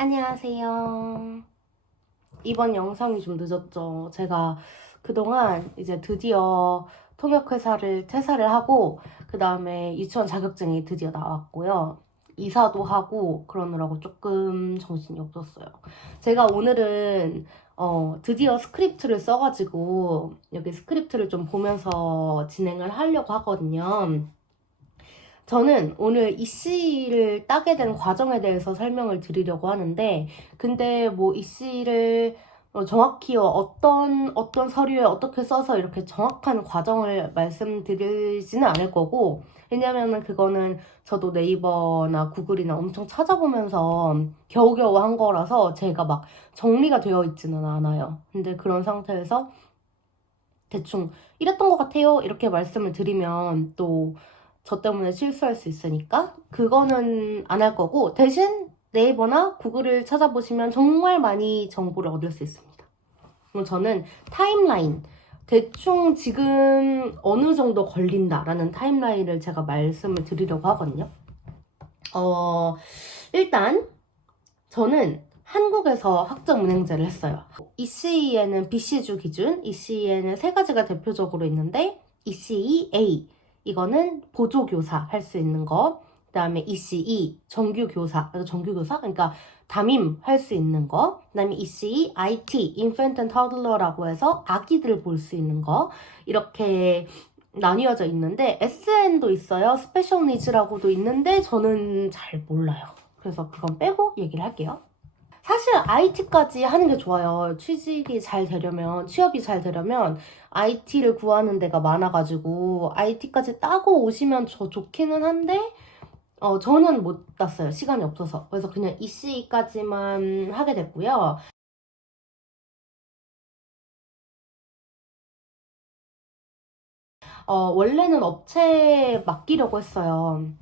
안녕하세요. 이번 영상이 좀 늦었죠. 제가 그동안 이제 드디어 통역회사를 퇴사를 하고, 그 다음에 유치원 자격증이 드디어 나왔고요. 이사도 하고 그러느라고 조금 정신이 없었어요. 제가 오늘은 어, 드디어 스크립트를 써가지고 여기 스크립트를 좀 보면서 진행을 하려고 하거든요. 저는 오늘 이 씨를 따게 된 과정에 대해서 설명을 드리려고 하는데, 근데 뭐 이 씨를 어, 정확히 어떤, 어떤 서류에 어떻게 써서 이렇게 정확한 과정을 말씀드리지는 않을 거고, 왜냐면은 그거는 저도 네이버나 구글이나 엄청 찾아보면서 겨우겨우 한 거라서 제가 막 정리가 되어 있지는 않아요. 근데 그런 상태에서 대충 이랬던 것 같아요. 이렇게 말씀을 드리면 또 저 때문에 실수할 수 있으니까 그거는 안 할 거고 대신 네이버나 구글을 찾아보시면 정말 많이 정보를 얻을 수 있습니다. 그럼 저는 타임라인 대충 지금 어느 정도 걸린다라는 타임라인을 제가 말씀을 드리려고 하거든요. 어, 일단 저는 한국에서 학점 운행제를 했어요. ECE에는 BC주 기준, ECE에는 세 가지가 대표적으로 있는데 ECE A 이거는 보조교사 할 수 있는 거. 그 다음에 ECE 정규교사, 정규교사 그러니까 담임 할 수 있는 거. 그 다음에 ECE IT Infant and Toddler라고 해서 아기들 볼 수 있는 거. 이렇게 나뉘어져 있는데 SN도 있어요. 스페셜 니즈라고도 있는데 저는 잘 몰라요. 그래서 그건 빼고 얘기를 할게요. 사실 IT까지 하는 게 좋아요. 취직이 잘 되려면, 취업이 잘 되려면 IT를 구하는 데가 많아가지고 IT까지 따고 오시면 저 좋기는 한데 어, 저는 못 땄어요. 시간이 없어서. 그래서 그냥 EC까지만 하게 됐고요. 어, 원래는 업체에 맡기려고 했어요.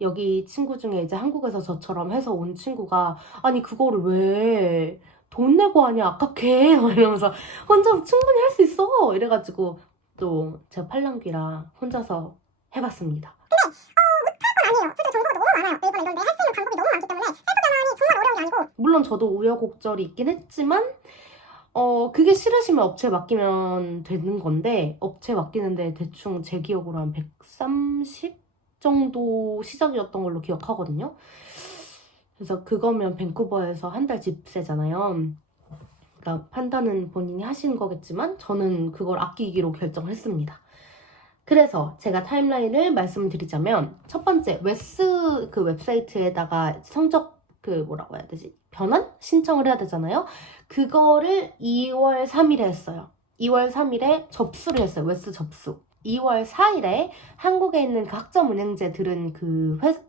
여기 친구 중에 이제 한국에서 저처럼 해서 온 친구가 아니 그거를 왜 돈 내고 하냐 아깝게 이러면서 혼자 충분히 할 수 있어 이래가지고 또 제가 팔랑귀라 혼자서 해봤습니다. 아니에요. 솔직히 정보가 너무 많아요. 네이버나 이런 데 할 수 있는 방법이 너무 많기 때문에 세부 전환이 정말 어려운 게 아니고 물론 저도 우여곡절이 있긴 했지만 어 그게 싫으시면 업체 맡기면 되는 건데 업체 맡기는데 대충 제 기억으로 한 130 정도 시작이었던 걸로 기억하거든요. 그래서 그거면 밴쿠버에서 한 달 집세잖아요. 그러니까 판단은 본인이 하시는 거겠지만 저는 그걸 아끼기로 결정했습니다. 그래서 제가 타임라인을 말씀드리자면 첫 번째 웨스 그 웹사이트에다가 성적 그 뭐라고 해야 되지 변환 신청을 해야 되잖아요. 그거를 2월 3일에 했어요. 2월 3일에 접수를 했어요. 웨스 접수. 2월 4일에 한국에 있는 그 학점 운행제 들은 그 회사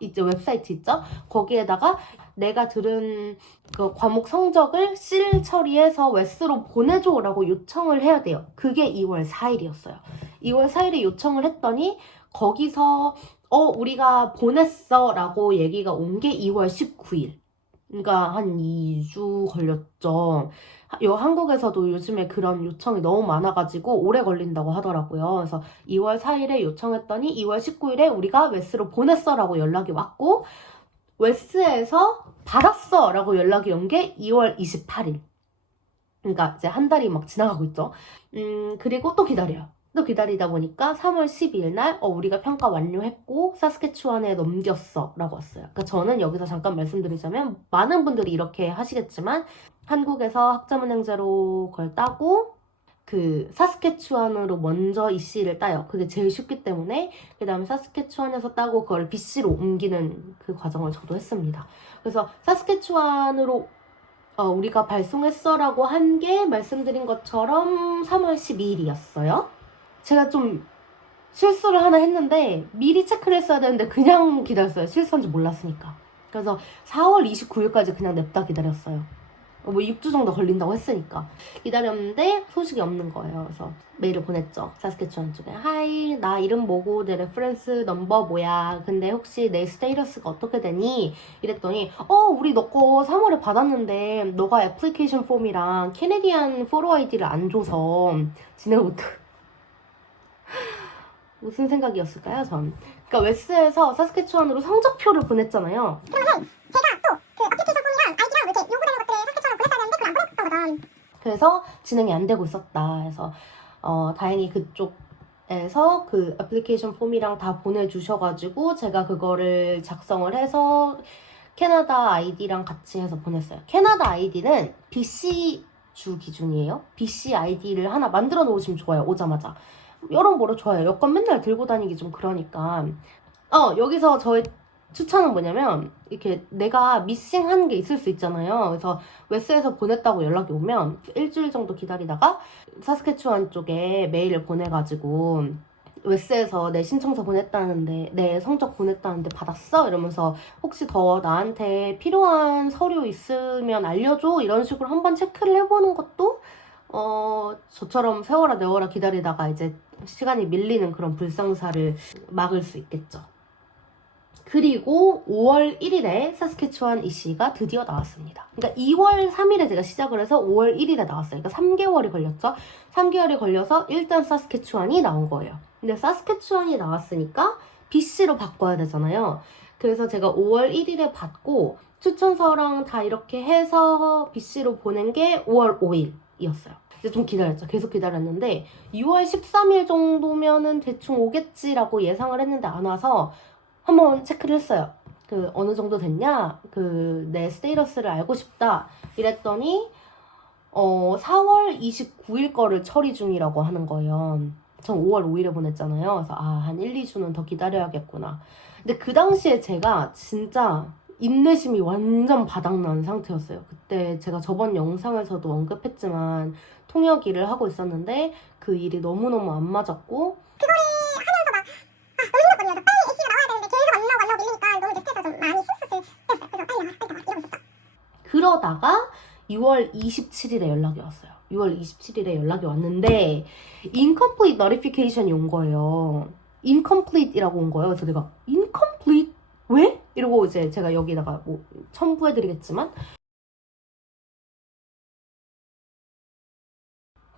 이제 웹사이트 있죠? 거기에다가 내가 들은 그 과목 성적을 실 처리해서 웨스로 보내줘라고 요청을 해야 돼요. 그게 2월 4일이었어요. 2월 4일에 요청을 했더니 거기서 어 우리가 보냈어 라고 얘기가 온 게 2월 19일. 그러니까 한 2주 걸렸죠. 요 한국에서도 요즘에 그런 요청이 너무 많아가지고 오래 걸린다고 하더라고요. 그래서 2월 4일에 요청했더니 2월 19일에 우리가 웨스로 보냈어라고 연락이 왔고 웨스에서 받았어라고 연락이 온 게 2월 28일. 그러니까 이제 한 달이 막 지나가고 있죠. 음 그리고 또 기다려요. 또 기다리다 보니까 3월 12일 날 어, 우리가 평가 완료했고 사스케추안에 넘겼어 라고 왔어요. 그러니까 저는 여기서 잠깐 말씀드리자면 많은 분들이 이렇게 하시겠지만 한국에서 학점은행제로 그걸 따고 그 사스케추안으로 먼저 이 씨를 따요. 그게 제일 쉽기 때문에 그 다음에 사스케추안에서 따고 그걸 BC로 옮기는 그 과정을 저도 했습니다. 그래서 사스케추안으로 어, 우리가 발송했어라고 한 게 말씀드린 것처럼 3월 12일이었어요. 제가 좀 실수를 하나 했는데 미리 체크를 했어야 되는데 그냥 기다렸어요. 실수한 줄 몰랐으니까. 그래서 4월 29일까지 그냥 냅다 기다렸어요. 어, 뭐 6주 정도 걸린다고 했으니까. 기다렸는데 소식이 없는 거예요. 그래서 메일을 보냈죠. 사스케추안 쪽에. 하이, 나 이름 뭐고, 내 레퍼런스 넘버 뭐야. 근데 혹시 내 스테이터스가 어떻게 되니? 이랬더니, 어, 우리 너 거 3월에 받았는데, 너가 애플리케이션 폼이랑 캐네디안 포로 아이디를 안 줘서 진행을 못 무슨 생각이었을까요, 전? 그러니까 웨스에서 사스케초안으로 성적표를 보냈잖아요. 그러면 제가 또 그 어플리케이션 폼이랑 아이디랑 이렇게 요구되는 것들을 사스케초안으로 보냈어야 되는데 그걸 안 보냈던 거죠. 그래서 진행이 안 되고 있었다. 그래서 어, 다행히 그쪽 에서 그 애플리케이션 폼이랑 다 보내주셔가지고 제가 그거를 작성을 해서 캐나다 아이디랑 같이 해서 보냈어요. 캐나다 아이디는 BC 주 기준이에요. BC 아이디를 하나 만들어 놓으시면 좋아요. 오자마자. 여러모로 좋아요. 여권 맨날 들고 다니기 좀 그러니까. 어, 여기서 저의 추천은 뭐냐면, 이렇게 내가 미싱한 게 있을 수 있잖아요. 그래서 웨스에서 보냈다고 연락이 오면 일주일 정도 기다리다가 사스케추안 쪽에 메일을 보내가지고 웨스에서 내 신청서 보냈다는데 내 성적 보냈다는데 받았어? 이러면서 혹시 더 나한테 필요한 서류 있으면 알려줘? 이런 식으로 한번 체크를 해보는 것도 어 저처럼 세월아 내월아 기다리다가 이제 시간이 밀리는 그런 불상사를 막을 수 있겠죠. 그리고 5월 1일에 사스케추안 이씨가 드디어 나왔습니다. 그러니까 2월 3일에 제가 시작을 해서 5월 1일에 나왔어요. 그러니까 3개월이 걸렸죠. 3개월이 걸려서 일단 사스케추안이 나온 거예요. 근데 사스케추안이 나왔으니까 BC로 바꿔야 되잖아요. 그래서 제가 5월 1일에 받고 추천서랑 다 이렇게 해서 BC로 보낸 게 5월 5일이었어요. 이제 좀 기다렸죠. 계속 기다렸는데 6월 13일 정도면은 대충 오겠지라고 예상을 했는데 안 와서 한번 체크를 했어요. 그 어느 정도 됐냐? 그 내 스테이터스를 알고 싶다. 이랬더니 어 4월 29일 거를 처리 중이라고 하는 거예요. 전 5월 5일에 보냈잖아요. 그래서 아, 한 1, 2주는 더 기다려야겠구나. 근데 그 당시에 제가 진짜 인내심이 완전 바닥난 상태였어요. 그때 제가 저번 영상에서도 언급했지만 통역 일을 하고 있었는데 그 일이 너무너무 안 맞았고 너무 힘들었거든요. 저 빨리 A씨가 나와야 되는데 계속 안 나오고 안 나오고 밀리니까 너무 이제 스트레스가 좀 많이 됐어요. 그래서 빨리 나와, 빨리 나와 이러고 있었다. 그러다가 6월 27일에 연락이 왔어요. 6월 27일에 연락이 왔는데 incomplete notification이 온 거예요. incomplete이라고 온 거예요. 그래서 내가 incomplete 왜? 이러고 이제 제가 여기다가 뭐 첨부해드리겠지만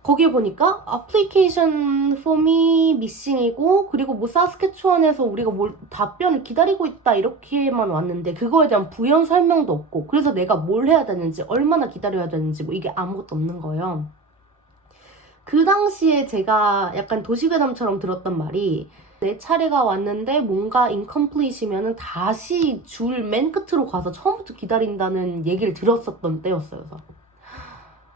거기에 보니까 애플리케이션 폼이 미싱이고 그리고 뭐 사스케추안에서 우리가 뭘 답변을 기다리고 있다 이렇게만 왔는데 그거에 대한 부연 설명도 없고 그래서 내가 뭘 해야 되는지 얼마나 기다려야 되는지 뭐 이게 아무것도 없는 거예요. 그 당시에 제가 약간 도시괴담처럼 들었던 말이 내 차례가 왔는데 뭔가 인컴플리시면은 다시 줄 맨 끝으로 가서 처음부터 기다린다는 얘기를 들었었던 때였어요. 그래서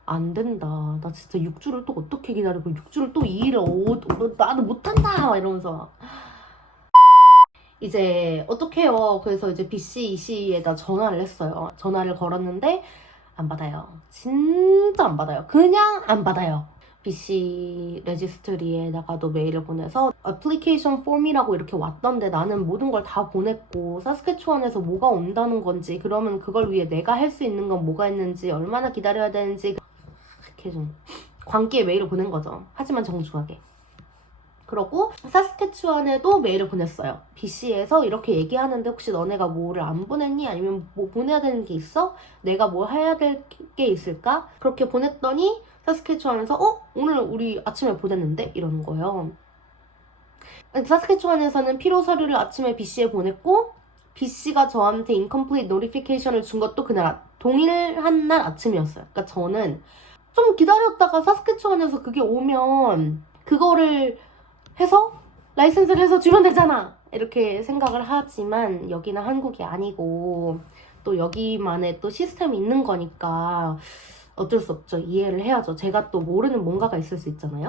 안 된다. 나 진짜 6주를 또 어떻게 기다리고 6주를 또이 일을 어, 나는 못한다 이러면서 이제 어떡해요. 그래서 이제 BC 이씨에다 전화를 했어요. 전화를 걸었는데 안 받아요. 진짜 안 받아요. 그냥 안 받아요. BC 레지스트리에다가도 메일을 보내서 애플리케이션 폼이라고 이렇게 왔던데 나는 모든 걸 다 보냈고 사스케추안에서 뭐가 온다는 건지 그러면 그걸 위해 내가 할 수 있는 건 뭐가 있는지 얼마나 기다려야 되는지 좀 광기에 메일을 보낸 거죠. 하지만 정중하게. 그러고 사스케추안에도 메일을 보냈어요. BC에서 이렇게 얘기하는데 혹시 너네가 뭐를 안 보냈니? 아니면 뭐 보내야 되는 게 있어? 내가 뭐 해야 될 게 있을까? 그렇게 보냈더니 사스케추안에서 어? 오늘 우리 아침에 보냈는데? 이러는 거예요. 사스케추안에서는 필요 서류를 아침에 BC에 보냈고 BC가 저한테 incomplete notification을 준 것도 그날 아- 동일한 날 아침이었어요. 그러니까 저는 좀 기다렸다가 사스케추안에서 그게 오면 그거를 해서 라이센스를 해서 주면 되잖아. 이렇게 생각을 하지만 여기는 한국이 아니고 또 여기만의 또 시스템이 있는 거니까 어쩔 수 없죠. 이해를 해야죠. 제가 또 모르는 뭔가가 있을 수 있잖아요.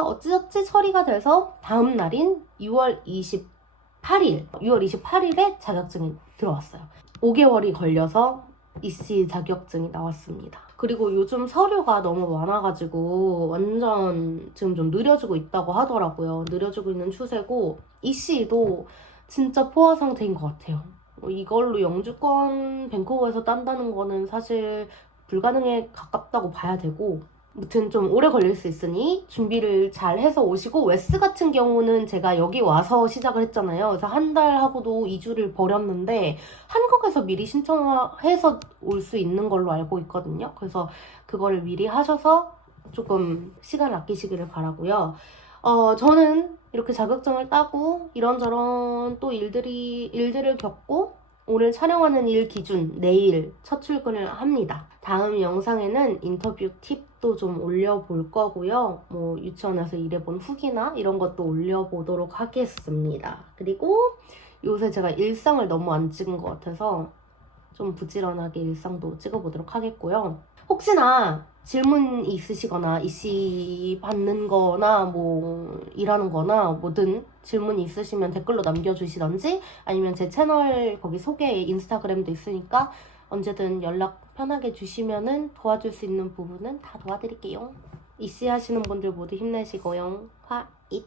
어찌저찌 처리가 돼서 다음 날인 6월 28일 6월 28일에 자격증이 들어왔어요. 5개월이 걸려서 EC 자격증이 나왔습니다. 그리고 요즘 서류가 너무 많아가지고 완전 지금 좀 느려지고 있다고 하더라고요. 느려지고 있는 추세고 EC도 진짜 포화 상태인 것 같아요. 어, 이걸로 영주권 밴쿠버에서 딴다는 거는 사실 불가능에 가깝다고 봐야 되고 아무튼 좀 오래 걸릴 수 있으니 준비를 잘 해서 오시고 웨스 같은 경우는 제가 여기 와서 시작을 했잖아요. 그래서 한 달 하고도 2주를 버렸는데 한국에서 미리 신청해서 올 수 있는 걸로 알고 있거든요. 그래서 그거를 미리 하셔서 조금 시간 아끼시기를 바라고요. 어, 저는 이렇게 자격증을 따고 이런저런 또 일들이 일들을 겪고 오늘 촬영하는 일 기준 내일 첫 출근을 합니다. 다음 영상에는 인터뷰 팁도 좀 올려볼 거고요. 뭐 유치원에서 일해본 후기나 이런 것도 올려보도록 하겠습니다. 그리고 요새 제가 일상을 너무 안 찍은 것 같아서 좀 부지런하게 일상도 찍어보도록 하겠고요. 혹시나 질문 있으시거나 이씨 받는 거나 뭐 일하는 거나 뭐든 질문 있으시면 댓글로 남겨주시던지 아니면 제 채널 거기 소개 인스타그램도 있으니까 언제든 연락 편하게 주시면은 도와줄 수 있는 부분은 다 도와드릴게요. 이씨 하시는 분들 모두 힘내시고요. 화이팅!